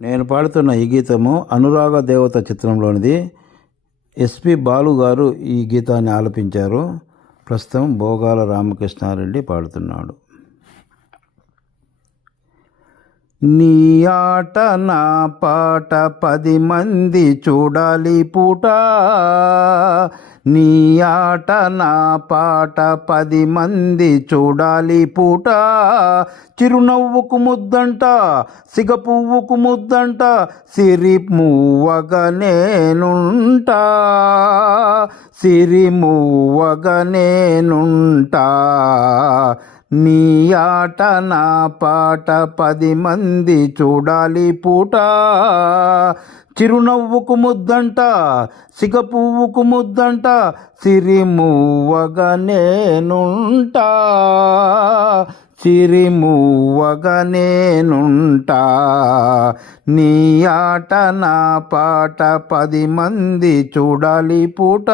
నేను పాడుతున్న ఈ గీతము అనురాగ దేవత చిత్రంలోనిది. ఎస్పి బాలు గారు ఈ గీతాన్ని ఆలపించారు. ప్రస్తుతం భోగాల రామకృష్ణారెడ్డి పాడుతున్నాడు. నీ ఆట నా పాట పది మంది చూడాలి పూట. నీ ఆట నా పాట పది మంది చూడాలి పూట. చిరునవ్వుకు ముద్దంట సిగ పువ్వుకు ముద్దంట సిరి మువ్వగ నేనుంటా. సిరి మువ్వగ నేనుంటా. మీ ఆట నా పాట పది మంది చూడాలి పూట. చిరునవ్వుకు ముద్దంట సిగ పువ్వుకు ముద్దంట సిరిమువ్వగా నేనుంటా. సిరిమువ్వగా నేనుంటా. నీ ఆట నా పాట పది మంది చూడాలి పూట.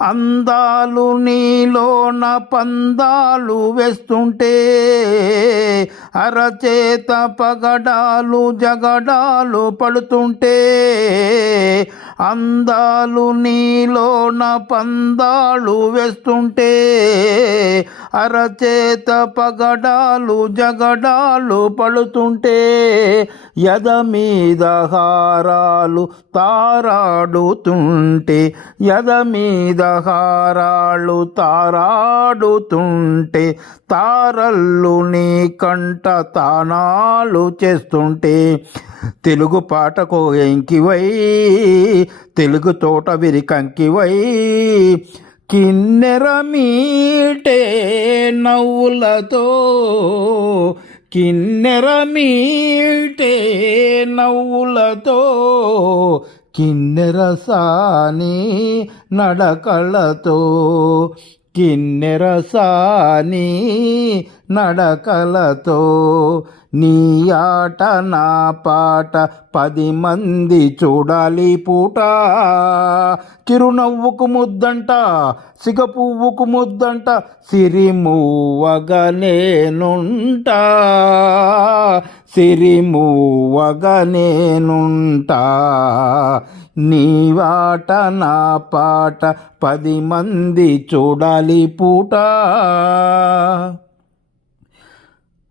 అందాలు నీలోన పందాలు వేస్తుంటే అరచేత పగడాలు జగడాలు పడుతుంటే అందాలు నీలోన పందాలు వేస్తుంటే అరచేత పగడాలు జగడాలు పడుతుంటే యద మీద హారాలు తారాడుతుంటే యద మీద అందహారాళ్ళు తారాడుతుంటే తారల్లు నీ కంట తానాలు చేస్తుంటే తెలుగు పాటకు ఎంకివై తెలుగు తోట విరికంకివై కిన్నెర మీటే నవ్వులతో కిన్నెర మీటే నవ్వులతో కిన్నెరసాని సాని కిన్నెరసాని నడకలతో నీ ఆట నా పాట పది మంది చూడాలి పూట. చిరునవ్వుకు ముద్దంట సిగ పువ్వుకు ముద్దంట సిరిమువ్వగా నేనుంటా. సిరిమువ్వగా నేనుంటా. నీ వాట నా పాట పది మంది చూడాలి పూట.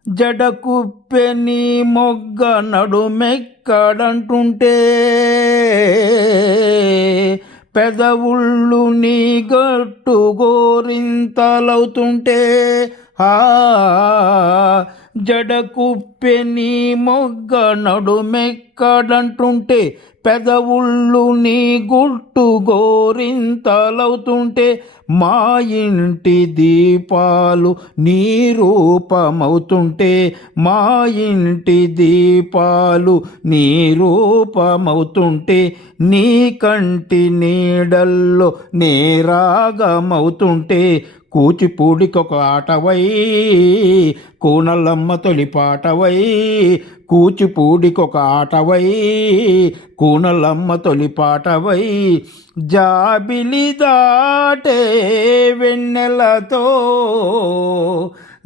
జడకుప్పెని మొగ్గ నడుమెక్కడంటుంటే పెదవుళ్ళు నీ గట్టు గోరింతలవుతుంటే ఆ జడకుప్పె నీ మొగ్గ నడుమెక్కడంటుంటే పెదవుళ్ళు నీ గుట్టు గోరింతలవుతుంటే మా ఇంటి దీపాలు నీ రూపమవుతుంటే మా ఇంటి దీపాలు నీ రూపమవుతుంటే నీ కంటి నీడల్లో నేరాగమవుతుంటే కూచిపూడికొక ఆటవై కూనల్లమ్మ తొలి పాటవై కూచిపూడికొక ఆటవై కూనలమ్మ తొలి పాటవై. జాబిలి దాటే వెన్నెలతో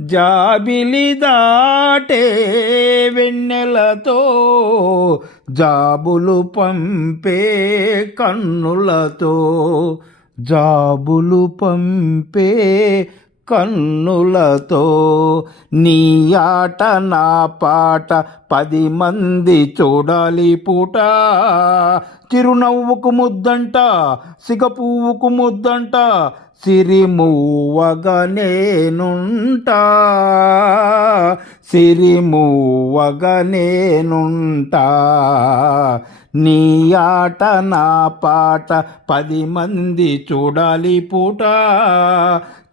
జాబిలి దాటే వెన్నెలతో జాబులు పంపే కన్నులతో. జాబులు పంపే కన్నులతో నీ ఆట నా పాట పది మంది చూడాలి పూట. చిరునవ్వుకు ముద్దంట సిగ పువ్వుకు ముద్దంట సిరిమువ్వగా నేనుంటా. సిరిమువ్వగా నేనుంటా. నీ ఆట నా పాట పది మంది చూడాలి పూట.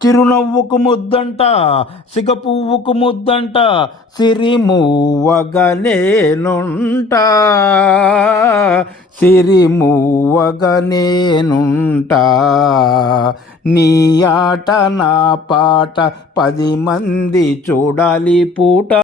చిరునవ్వుకు ముద్దంట సిగ పువ్వుకు ముద్దంట సిరిమువ్వగా నేనుంటా నీ ఆట నా పాట పది మంది చూడాలి పూట.